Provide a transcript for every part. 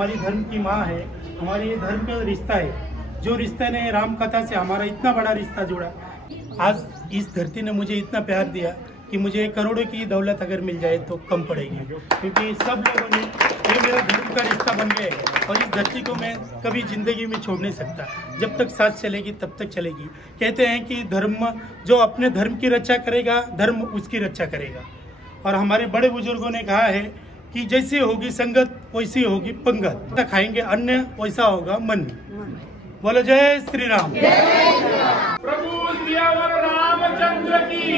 हमारी धर्म की माँ है, हमारे ये धर्म का रिश्ता है। जो रिश्ते ने राम कथा से हमारा इतना बड़ा रिश्ता जुड़ा। आज इस धरती ने मुझे इतना प्यार दिया कि मुझे करोड़ों की दौलत अगर मिल जाए तो कम पड़ेगी, क्योंकि सब लोगों ने ये मेरा धर्म का रिश्ता बन गया है और इस धरती को मैं कभी ज़िंदगी में छोड़ नहीं सकता। जब तक साथ चलेगी तब तक चलेगी। कहते हैं कि धर्म जो अपने धर्म की रक्षा करेगा, धर्म उसकी रक्षा करेगा। और हमारे बड़े बुजुर्गों ने कहा है कि जैसी होगी संगत वैसी होगी पंगत, खाएंगे अन्न वैसा होगा मन। बोलो जय श्री राम। प्रभु सियावर रामचंद्र की।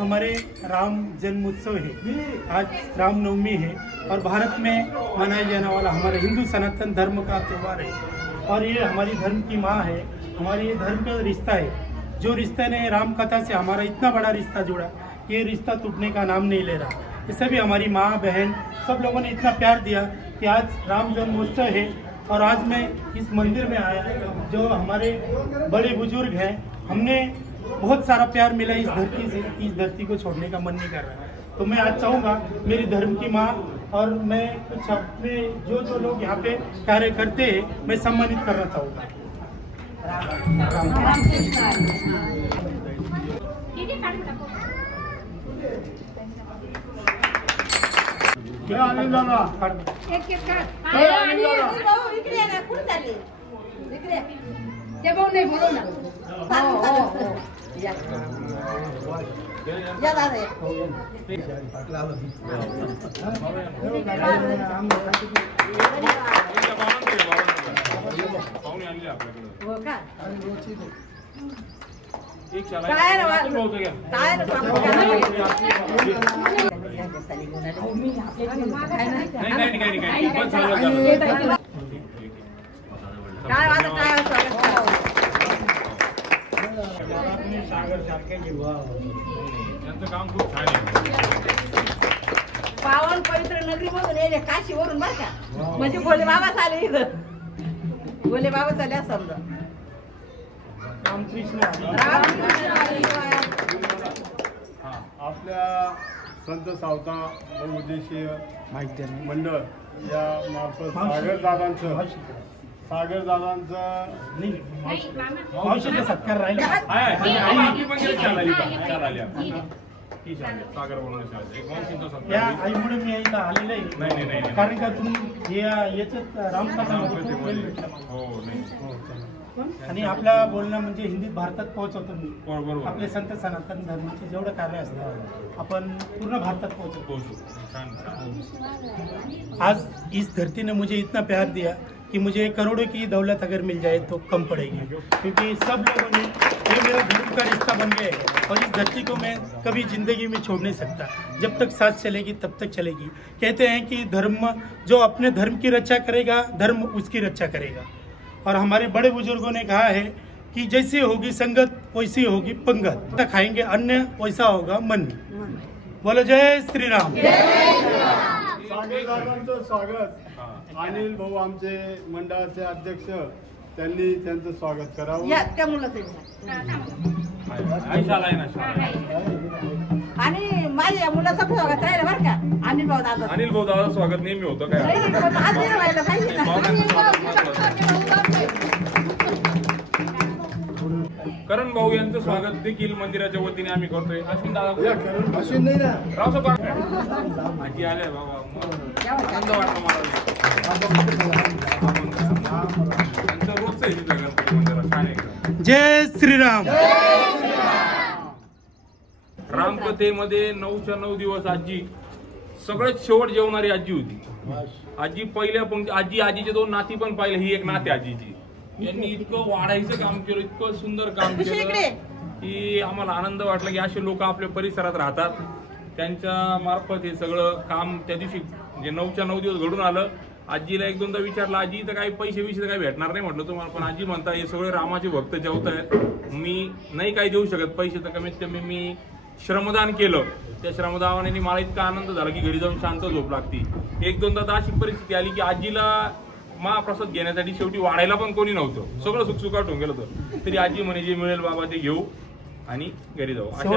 हमारे राम जन्मोत्सव है। आज रामनवमी है और भारत में मनाया जाने वाला हमारे हिंदू सनातन धर्म का त्यौहार है और ये हमारी धर्म की माँ है। हमारे ये धर्म का रिश्ता है, जो रिश्ते ने राम कथा से हमारा इतना बड़ा रिश्ता जुड़ा, ये रिश्ता टूटने का नाम नहीं ले रहा। इससे भी हमारी माँ बहन सब लोगों ने इतना प्यार दिया कि आज राम जन्मोत्सव है और आज मैं इस मंदिर में आया, जो हमारे बड़े बुजुर्ग हैं, हमने बहुत सारा प्यार मिला इस धरती से, इस धरती को छोड़ने का मन नहीं कर रहा। तो मैं आज चाहूँगा मेरी धर्म की माँ और मैं कुछ अपने जो लोग यहाँ पे कार्य करते हैं मैं सम्मानित करना चाहूँगा। क्या आनंद झाला? पावन पवित्र नगरी मधून येणे काशीवरून बर का, म्हणजे भोले बाबा आले इथं, भोले बाबा चाले समजा आपल्या संत सावता बहुउद्देशीय मंडळ या मार्फत सागर दादांचं मावशीचा सत्कार राहिला। या आईमुळे मी इथं आलेलं आहे, कारण का तुम्ही याच्यात रामकथा आणि आपला बोलणं म्हणजे हिंदीत भारतात पोहोचवतो मी। आपले संत सनातन धर्माचे जेवढं कार्य असतं आपण पूर्ण भारतात पोहोचवतो। आज इस धरती ने मुझे इतना प्यार दिया कि मुझे करोड़ों की दौलत अगर मिल जाए तो कम पड़ेगी, क्योंकि सब लोगों ने ये मेरा धर्म का रिश्ता बन गया है और इस धरती को मैं कभी जिंदगी में छोड़ नहीं सकता। जब तक साथ चलेगी तब तक चलेगी। कहते हैं कि धर्म जो अपने धर्म की रक्षा करेगा, धर्म उसकी रक्षा करेगा। और हमारे बड़े बुजुर्गों ने कहा है कि जैसी होगी संगत वैसी होगी पंगत, खाएंगे अन्न वैसा होगा मन। बोलो जय श्री राम। सागर दादांचं स्वागत अनिल भाऊ आमचे मंडळाचे अध्यक्ष, त्यांनी त्यांचं स्वागत करावं। या त्या मुलाचं आणि माझ्या मुलाचं स्वागत राहिलं बरं का, अनिल भाऊ दादा स्वागत नेहमी होतं काय? आज नाही राहिलं पाहिजे करण भाऊ यांचं स्वागत देखील मंदिराच्या वतीने आम्ही करतोय। अश्विन दादा अश्विन नाही ना, रावसाहेब आजी आले बाबा, आनंद वाटतो मला। त्यांचं रोजचं आहे तिथं गणपती मंदिरात, छान आहे। जय श्रीराम। रामकथेमध्ये 9च्या 9 दिवस आजी सगळ्यात शेवट जेवणारी आजी होती। आजी पहिल्या पंक्ती, आजीचे 2 नाती पण पाहिले, ही एक नाते आजीची। यांनी इतकं वाढायचं काम केलं, इतकं सुंदर काम केलं की आम्हाला आनंद वाटला की असे लोक आपल्या परिसरात राहतात। त्यांच्या मार्फत हे सगळं काम त्या दिवशी म्हणजे 9च्या 9 दिवस घडून आलं। आजीला 1-2दा विचारलं, आजी तर काही पैसे तर काही भेटणार नाही म्हटलं तुम्हाला, पण आजी म्हणता हे सगळे रामाचे भक्त जेवत आहेत, मी नाही काही देऊ शकत पैसे, तर कमीत कमी मी श्रमदान केलं। त्या श्रमदानाने मला इतका आनंद झाला की घरी जाऊन शांत झोप लागती। 1-2दा तर अशी परिस्थिती आली की आजीला महाप्रसाद घेण्यासाठी शेवटी वाढायला पण कोणी नव्हतं, सगळं सुखसुखाट होऊन गेलं होतं, तरी आजी म्हणे जे मिळेल बाबा ते घेऊ आणि घरी जाऊ। अशा आजी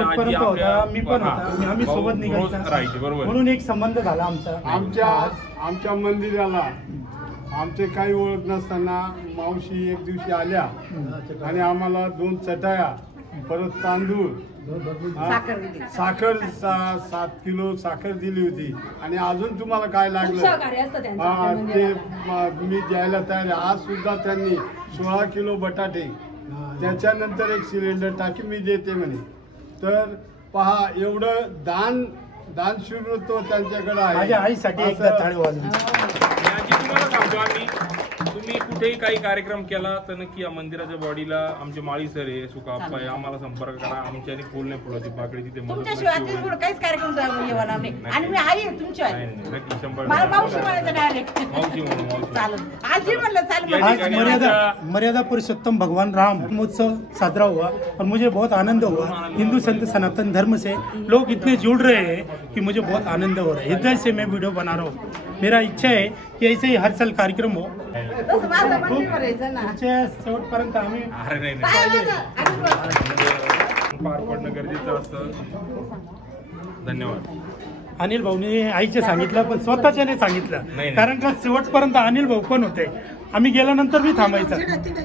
मी पण होता, आम्ही सोबत निघायचं, बरोबर, म्हणून एक संबंध झाला आमचा। आमच्या मंदिराला आमचे काही ओळख नसताना मावशी एक दिवशी आल्या आणि आम्हाला 2 चटाया, परत तांदूळ, साखर 7 किलो साखर दिली होती आणि अजून तुम्हाला काय लागलं ते मी द्यायला तयार आहे। आज सुद्धा त्यांनी 16 किलो बटाटे, त्याच्यानंतर 1 सिलेंडर टाकी मी देते म्हणे। तर पहा, एवढं दानशूरत्व त्यांच्याकडे आहे। माझ्या आईसाठी एकदा टाळी वाजवा। तुम्हाला सांगतो आम्ही तुम्ही कुठेही काही कार्यक्रम केला तर नक्की या मंदिराच्या बॉडीला आमचे माळी सर आहे, सुकाप्पा आहे, आम्हाला संपर्क करा. आमच्याने फुल नाही फुलाची पाकळी तिथे मदत तुमच्याशिवाय नक्की ती होईल. पुढे काहीच कार्यक्रम होणार नाही. आणि मी आई आहे तुमच्या नाही, नाही, नक्की 100%. मला मावशी म्हणायचं डायरेक्ट. मावशी म्हणून मावशी. चालत आजी म्हणलं चाल या आज ठिकाणी मर्यादा पुरुषोत्तम भगवान राम महोत्सव साजरा हुआ और मुझे बहुत आनंद हुआ. हिंदू संत सनातन धर्म से लोग इतने जुड़ रहे हैं कि मुझे बहुत आनंद हो रहा है. हृदय से मैं वीडियो बना रहा हूँ. मेरा इच्छा है की ऐसे ही हर साल कार्यक्रम हो. तसं माझं मंदिर करायचं ना. पुढच्या शेवटपर्यंत आम्ही अरे नाही, काय नाही. माझं? आम्ही पार पडणं गरजेचं असतं. धन्यवाद. अनिल भाऊने आईचे सांगितलं पण स्वतःच्याने सांगितलं, नाही. कारण का शेवटपर्यंत अनिल भाऊ पण होते. आम्ही गेल्यानंतर मी थांबायचं,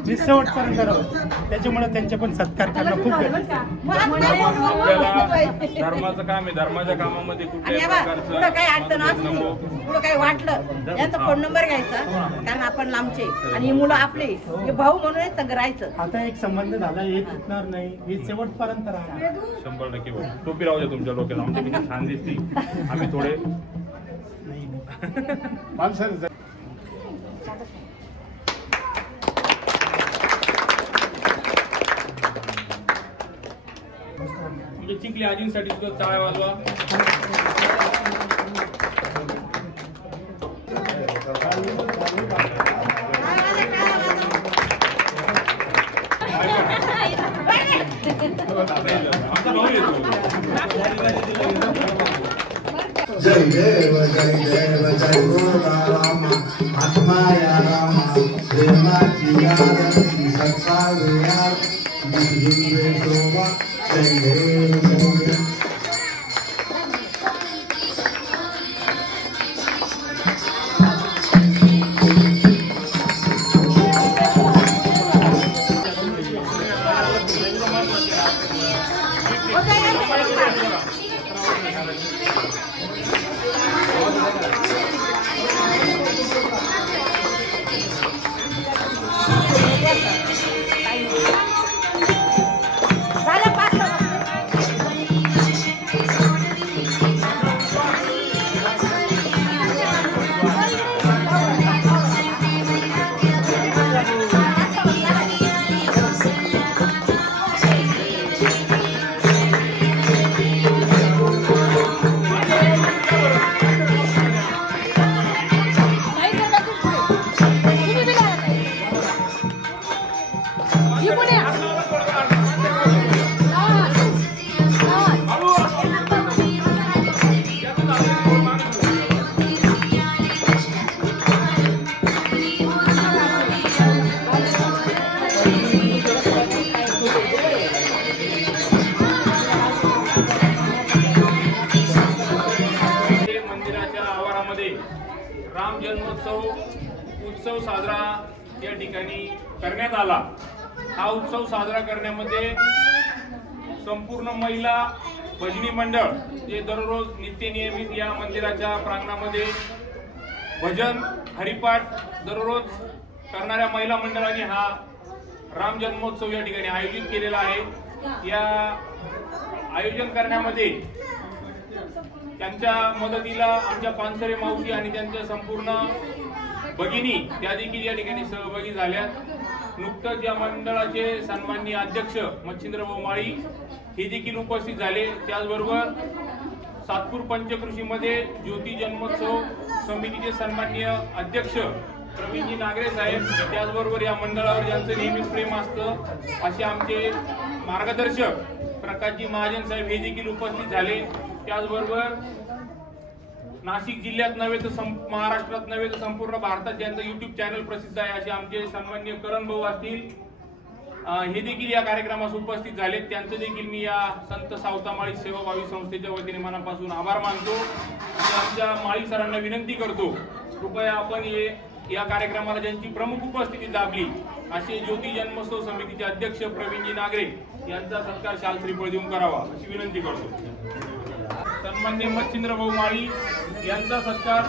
मी शेवटपर्यंत राहू. त्याच्यामुळे त्यांचे पण सत्कार करणं खूप गरजेचं आहे. आपल्याला धर्माचं काम आहे. धर्माच्या कामामध्ये आणि कुठल्याही हे बघ, पुढं काही अडचण मतभेद असली, नको. पुढं काही वाटलं यांचा फोन नंबर घ्यायचा, कारण आपण लांबचे आणि ही मुलं आपले, हे भाऊ म्हणूनच संग राहायचं. आता एक संबंध झाला, हे तुटणार नाही, हे शेवटपर्यंत राहणार. 100% बघ. टोपी राहू द्या तुमच्या डोक्याला. आमच्या किती छान दिसती. आम्ही थोडे माणसाने म्हणजे चिखली आजींसाठी सुद्धा टाळ्या वाजवा. आमचा भाऊ येतो. जय देव जय देव जय गोरा राम आत्माया राम प्रेमाची यारती सत्सावे यार जिंदे शोभा जय देव जय देव. झालं पाच मंदिराच्या आवारामध्ये राम जन्मोत्सव उत्सव साजरा या ठिकाणी करण्यात आला. हा उत्सव साजरा करण्यामध्ये संपूर्ण महिला भजनी मंडळ जे दररोज नित्यनियमित या मंदिराच्या प्रांगणामध्ये भजन हरिपाठ दररोज करणाऱ्या महिला मंडळाने हा राम जन्मोत्सव या ठिकाणी आयोजित केलेला आहे. या आयोजन करण्यामध्ये त्यांच्या मदतीला आमच्या पानसरे मावशी आणि त्यांच्या संपूर्ण भगिनी त्या देखील या ठिकाणी सहभागी झाल्यात. नुकतंच या मंडळाचे सन्माननीय अध्यक्ष मच्छिंद्रभाऊ माळी हे देखील उपस्थित झाले. त्याचबरोबर सातपूर पंचकृषीमध्ये ज्योती जन्मोत्सव समितीचे सन्माननीय अध्यक्ष प्रवीणजी नागरे साहेब, त्याचबरोबर या मंडळावर ज्यांचं नेहमीच प्रेम असतं असे आमचे मार्गदर्शक प्रकाशजी महाजन साहेब हे देखील उपस्थित झाले. त्याचबरोबर नाशिक जिल्ह्यात नव्हे तर महाराष्ट्रात नव्हे तर संपूर्ण भारतात ज्यांचं युट्यूब चॅनल प्रसिद्ध आहे असे आमचे सन्माननीय करण भाऊ असतील हे देखील या कार्यक्रमास उपस्थित झाले. त्यांचं देखील मी या संत सावतामाळी सेवाभावी संस्थेच्या वतीने मनापासून आभार मानतो. आमच्या माळी सरांना विनंती करतो, कृपया आपण या कार्यक्रमाला ज्यांची प्रमुख उपस्थिती लाभली असे ज्योती जन्मोत्सव समितीचे अध्यक्ष प्रवीणजी नागरे यांचा सत्कार शाल श्रीफळ देऊन करावा अशी विनंती करतो. सन्मान्य मच्छिंद्रभाऊ माळी यांचा सत्कार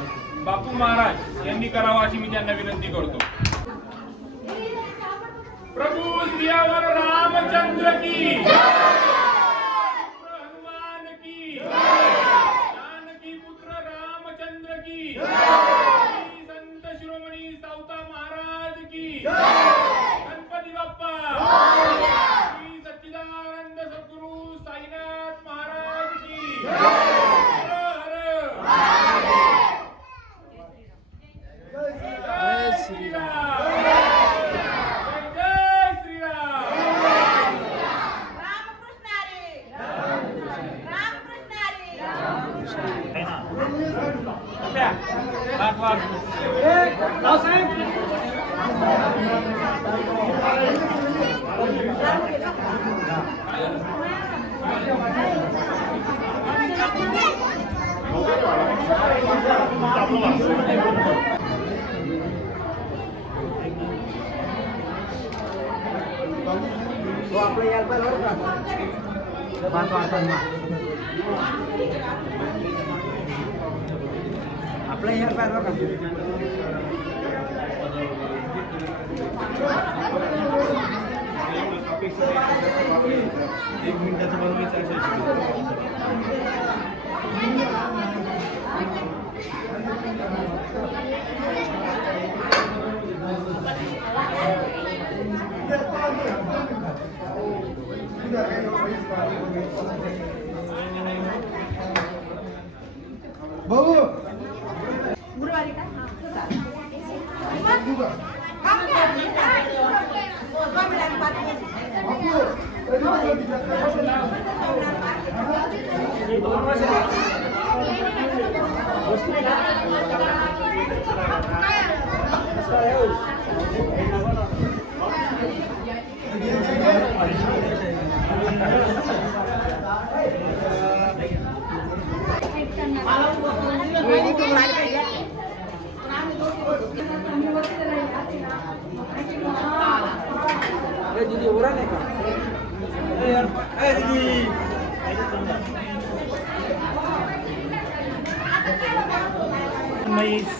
बापू महाराज यांनी करावा अशी मी त्यांना विनंती करतो. प्रभू सियावर रामचंद्र की हनुमान की जानकी पुत्र रामचंद्र की संत शिरोमणी सावता महाराज आपलं यार पाहिलं का एक मिनिटाचं बनवायचं भाऊ गुरुवारी का दीदी ओरा नाही का यार दीदी मैं इस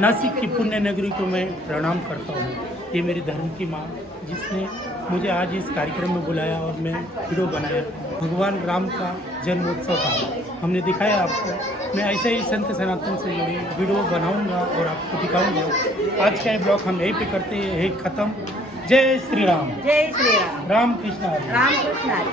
नासिक की पुण्य नगरी को मैं प्रणाम करता हूँ। ये मेरी धर्म की माँ जिसने मुझे आज इस कार्यक्रम में बुलाया और मैं वीडियो बनाया। भगवान राम का जन्मोत्सव था, हमने दिखाया आपको। मैं ऐसे ही संत सनातन से जुड़ी वीडियो बनाऊंगा और आपको दिखाऊंगा। आज का ये ब्लॉग हम यहीं पे करते हैं ख़त्म। जय श्री राम। जय श्री राम। राम कृष्ण हरी। राम कृष्ण हरी।